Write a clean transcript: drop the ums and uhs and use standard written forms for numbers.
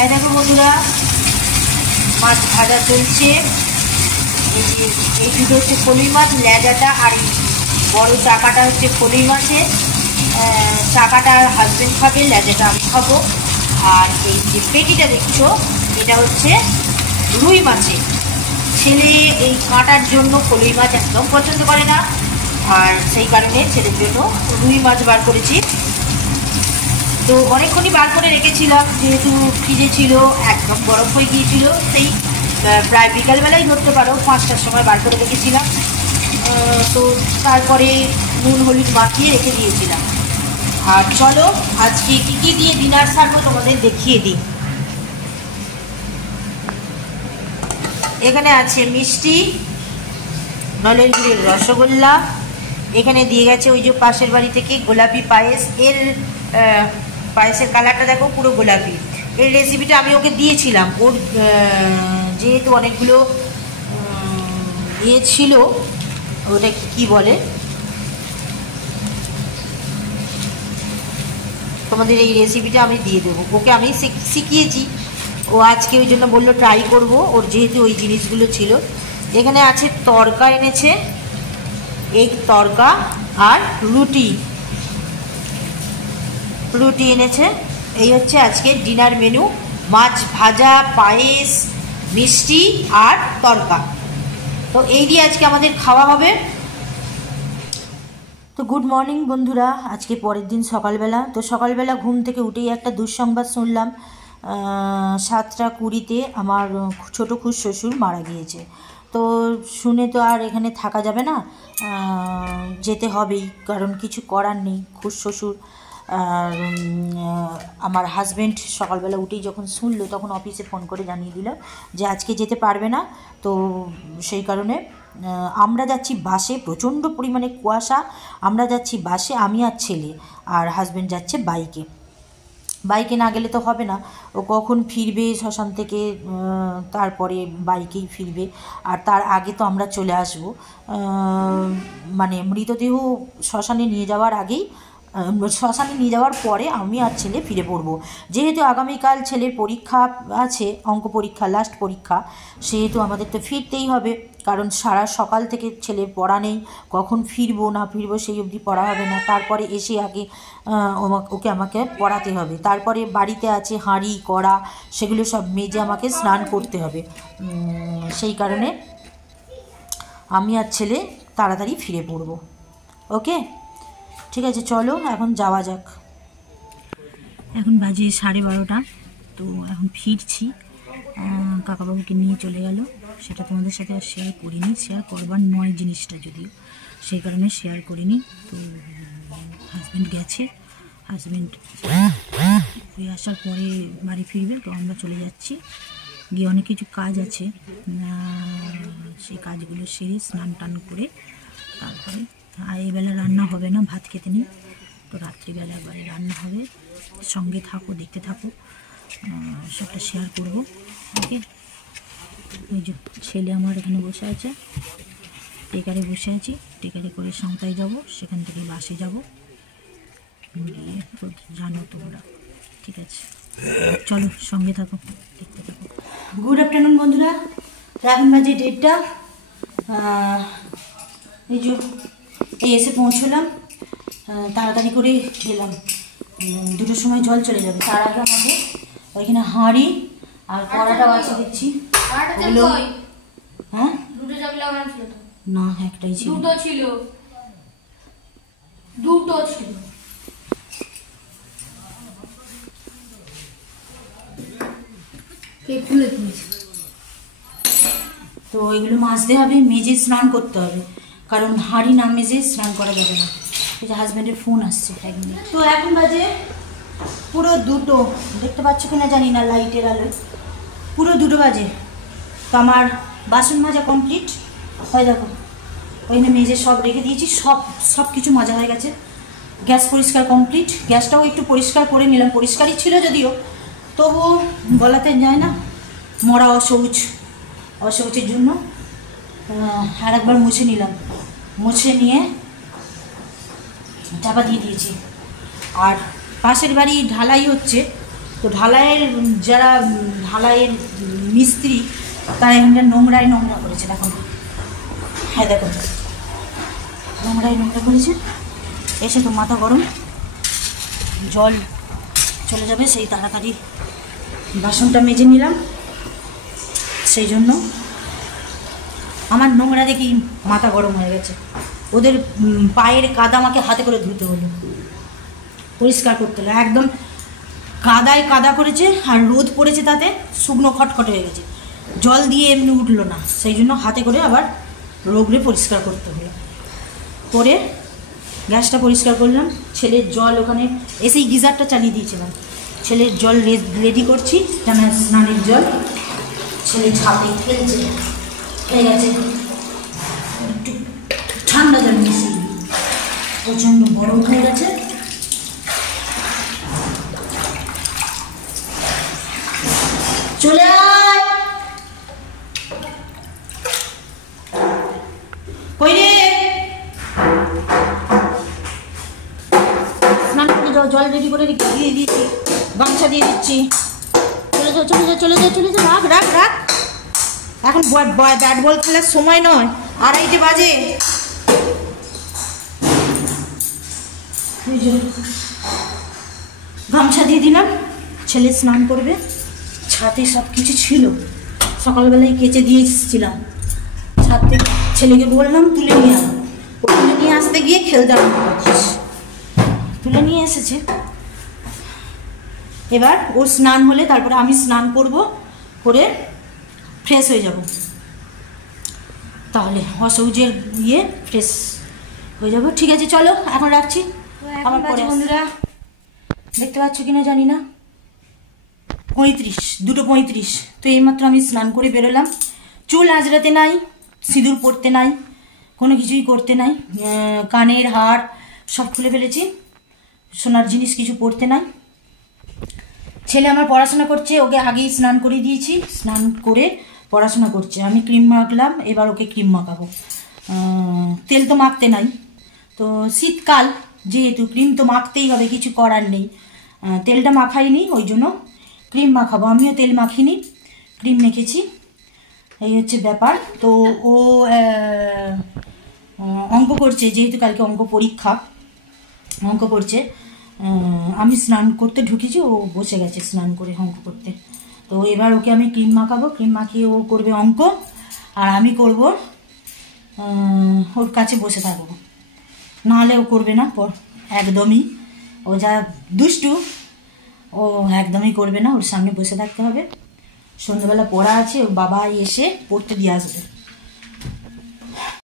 এই দেখো বন্ধুরা, মাছ ভাজা চলছে। এই দুটো হচ্ছে ফলুই মাছ, লেজাটা আর এই বড় চাকাটা হচ্ছে ফলুই মাছের। চাকাটা হাজবেন্ড খাবে, লেজাটা আমি খাবো। আর এই যে পেটিটা দেখছো, এটা হচ্ছে রুই মাছের। ছেলে এই কাঁটার জন্য ফলুই মাছ একদম পছন্দ করে না, আর সেই কারণে ছেলের জন্য রুই মাছ বার করেছি। তো অনেকক্ষণই বার করে রেখেছিলাম, যেহেতু ফ্রিজে ছিল, একদম বরফ হয়ে গিয়েছিল। সেই প্রায় বিকালবেলাই ধরতে পারো, 5টার সময় বার করে রেখেছিলাম। তো তারপরে নুন হলুদ মাখিয়ে রেখে দিয়েছিলাম। আর চলো আজকে কী কী দিয়ে ডিনার সারবো তোমাদের দেখিয়ে দিই। এখানে আছে মিষ্টি, নলের গুড়ের রসগোল্লা। এখানে দিয়ে গেছে ওই যে পাশের বাড়ি থেকে গোলাপি পায়েস। এর পায়েসের কালারটা দেখো, পুরো গোলাপি। এর রেসিপিটা আমি ওকে দিয়েছিলাম। ওর যেহেতু অনেকগুলো ইয়ে ছিল, ওটা কি বলে, তোমাদের এই রেসিপিটা আমি দিয়ে দেবো। ওকে আমি শিখিয়েছি, ও আজকে ওই জন্য বললো ট্রাই করব, ওর যেহেতু ওই জিনিসগুলো ছিল। এখানে আছে তড়কা, এনেছে এগ তড়কা, আর রুটি এনেছে। এই হচ্ছে আজকে ডিনার মেনু, মাছ ভাজা, পায়েস, মিষ্টি আর তড়কা। তো এই দিয়ে আজকে আমাদের খাওয়া হবে। তো গুড মর্নিং বন্ধুরা, আজকে পরের দিন সকালবেলা। তো সকালবেলা ঘুম থেকে উঠেই একটা দুঃসংবাদ শুনলাম, 7টা 20-তে আমার ছোটো খুড়শ্বশুর মারা গিয়েছে। তো শুনে তো আর এখানে থাকা যাবে না, যেতে হবেই, কারণ কিছু করার নেই। খুড়শ্বশুর আর আমার হাজব্যান্ড সকালবেলা উঠেই যখন শুনলো, তখন অফিসে ফোন করে জানিয়ে দিল যে আজকে যেতে পারবে না। তো সেই কারণে আমরা যাচ্ছি বাসে, প্রচণ্ড পরিমাণে কুয়াশা। আমরা যাচ্ছি বাসে, আমি আর ছেলে, আর হাজব্যান্ড যাচ্ছে বাইকে না গেলে তো হবে না। ও কখন ফিরবে শ্মশান থেকে, তারপরে বাইকেই ফিরবে। আর তার আগে তো আমরা চলে আসব, মানে মৃতদেহ শ্মশানে নিয়ে যাওয়ার আগেই, শ্মশানে নিয়ে যাওয়ার পরে আমি আর ছেলে ফিরে পড়বো। যেহেতু আগামীকাল ছেলের পরীক্ষা আছে, অঙ্ক পরীক্ষা, লাস্ট পরীক্ষা, সেহেতু আমাদের তো ফিরতেই হবে। কারণ সারা সকাল থেকে ছেলের পড়া নেই, কখন ফিরবো না ফিরবো সেই অবধি পড়া হবে না। তারপরে এসে আগে ওকে আমাকে পড়াতে হবে। তারপরে বাড়িতে আছে হাঁড়ি কড়া, সেগুলো সব মেজে আমাকে স্নান করতে হবে। সেই কারণে আমি আর ছেলে তাড়াতাড়ি ফিরে পড়বো। ওকে, ঠিক আছে, চলো এখন যাওয়া যাক। এখন বাজে 12:30, তো এখন ফিরছি। কাকাবাবুকে নিয়ে চলে গেল, সেটা তোমাদের সাথে আর শেয়ার করিনি, শেয়ার করবার নয় জিনিসটা, যদিও সেই কারণে শেয়ার করিনি। তো হাজব্যান্ড গেছে, হাজব্যান্ড ফিরে আসার পরে বাড়ি ফিরবে। তো আমরা চলে যাচ্ছি, গিয়ে অনেক কিছু কাজ আছে, সেই কাজগুলো সেরে স্নান টান করে তারপরে, আর এইবেলা রান্না হবে না, ভাত খেতে নেই, তো রাত্রিবেলা একবারে রান্না হবে। সঙ্গে থাকো, দেখতে থাকো, সবটা শেয়ার করব। ওকে, ওই যে ছেলে আমার এখানে বসে আছে, টেকারে বসে আছি, টেকারে করে সাঁওতায় যাব, সেখান থেকে বাসে যাব, গিয়ে তো জানো তোমরা। ঠিক আছে, চলো সঙ্গে থাকো, দেখতে থাকো। গুড আফটারনুন বন্ধুরা, এখন বাজে 1:30। এই যে এসে পৌঁছলাম, তাড়াতাড়ি করে গেলাম, 2টোর সময় জল চলে যাবে। তার আগে আমাকে ওইখানে হাঁড়ি আর কড়াটাও আছে দেখছি। হ্যাঁ, না একটাই ছিল, দুটো ছিল। তো ওইগুলো মাজতে হবে, মেজে স্নান করতে হবে, কারণ হাঁড়ি না মেজে স্নান করা যাবে না। এই যে হাজব্যান্ডের ফোন আসছে, 1 মিনিট। তো এখন বাজে পুরো 2টো, দেখতে পাচ্ছ কিনা জানি না লাইটের আলোয়, পুরো 2টো বাজে। তো আমার বাসন মাজা কমপ্লিট হয়, দেখো ওইখানে মেজে সব রেখে দিয়েছি, সব কিছু মাজা হয়ে গেছে। গ্যাস পরিষ্কার কমপ্লিট, গ্যাসটাও একটু পরিষ্কার করে নিলাম, পরিষ্কারই ছিল যদিও, তবুও গলাতে যায় না, মরা অশৌচের জন্য আর একবার মুছে নিলাম, মুছে নিয়ে চাপা দিয়ে দিয়েছি। আর পাশের বাড়ি ঢালাই হচ্ছে, তো ঢালাইয়ের যারা ঢালাইয়ের মিস্ত্রি তারা এখানটা নোংরা করেছে। দেখুন, হ্যাঁ দেখুন, নোংরা করেছে। এসে তো মাথা গরম, জল চলে যাবে, সেই তাড়াতাড়ি বাসনটা মেজে নিলাম। সেই জন্য আমার নোংরা দেখেই মাথা গরম হয়ে গেছে। ওদের পায়ের কাদা আমাকে হাতে করে ধুতে হলো, পরিষ্কার করতে হলো। একদম কাদায় কাদা করেছে, আর রোদ পড়েছে, তাতে শুকনো খটখটে হয়ে গেছে, জল দিয়ে এমনি উঠলো না। সেই জন্য হাতে করে আবার রোগড়ে পরিষ্কার করতে হলো। করে গ্যাসটা পরিষ্কার করলাম। ছেলের জল ওখানে এসেই গিজারটা চালিয়ে দিয়েছিলাম। ছেলের জল রেডি করছি, স্নানের জল। ছেলে ছাদে খেলছে, হয়ে গেছে একটু ঠান্ডা জল মিশিয়ে, প্রচণ্ড গরম হয়ে গেছে। চলে আয়, কই রে? স্নান করে যাও, জল রেডি করে দিয়ে দিচ্ছি, গামছা দিয়ে দিচ্ছি। চলে যাও, রাখ। এখন ব্যাট বল খেলার সময় নয়, 2:30 বাজে। গামছা দিয়ে দিলাম, ছেলে স্নান করবে। ছাদে সব কিছু ছিল, সকালবেলায় কেচে দিয়ে এসেছিলাম। ছাদ থেকে ছেলেকে বললাম তুলে নিয়ে আনো, তুলে নিয়ে আসতে গিয়ে খেলতে আরম্ভ করছিস। তুলে নিয়ে এসেছে। এবার ওর স্নান হলে তারপরে আমি স্নান করব, করে ফ্রেশ হয়ে যাব, তাহলে অসৌজের ফ্রেশ হয়ে যাব। ঠিক আছে, চলো এখন রাখছি। আমার পরে বন্ধুরা দেখতে পাচ্ছ কিনা জানি না, 2:35। তো এইমাত্র আমি স্নান করে বেরোলাম। চুল আঁচড়াতে নাই, সিঁদুর পরতে নাই, কোনো কিছুই করতে নাই। কানের হার সব খুলে ফেলেছি, সোনার জিনিস কিছু পরতে নাই। ছেলে আমার পড়াশোনা করছে, ওকে আগেই স্নান করে দিয়েছি, স্নান করে পড়াশোনা করছে। আমি ক্রিম মাখলাম, এবার ওকে ক্রিম মাখাবো। তেল তো মাখতে নাই, তো শীতকাল যেহেতু ক্রিম তো মাখতেই হবে, কিছু করার নেই। তেলটা মাখাইনি, ওই জন্য ক্রিম মাখাবো। আমিও তেল মাখিনি, ক্রিম মেখেছি, এই হচ্ছে ব্যাপার। তো ও অঙ্ক করছে, যেহেতু কালকে অঙ্ক পরীক্ষা, অঙ্ক করছে। আমি স্নান করতে ঢুকেছি, ও বসে গেছে স্নান করে অঙ্ক করতে। তো এবার ওকে আমি ক্রিম মাখাবো, ক্রিম মাখিয়ে ও করবে অঙ্ক, আর আমি করব ওর কাছে বসে থাকবো। নাহলে ও করবে না একদমই, ও যা দুষ্টু, ও একদমই করবে না, ওর সামনে বসে থাকতে হবে। সন্ধ্যাবেলা পড়া আছে, ওর বাবা এসে পড়তে দিয়ে আসবে।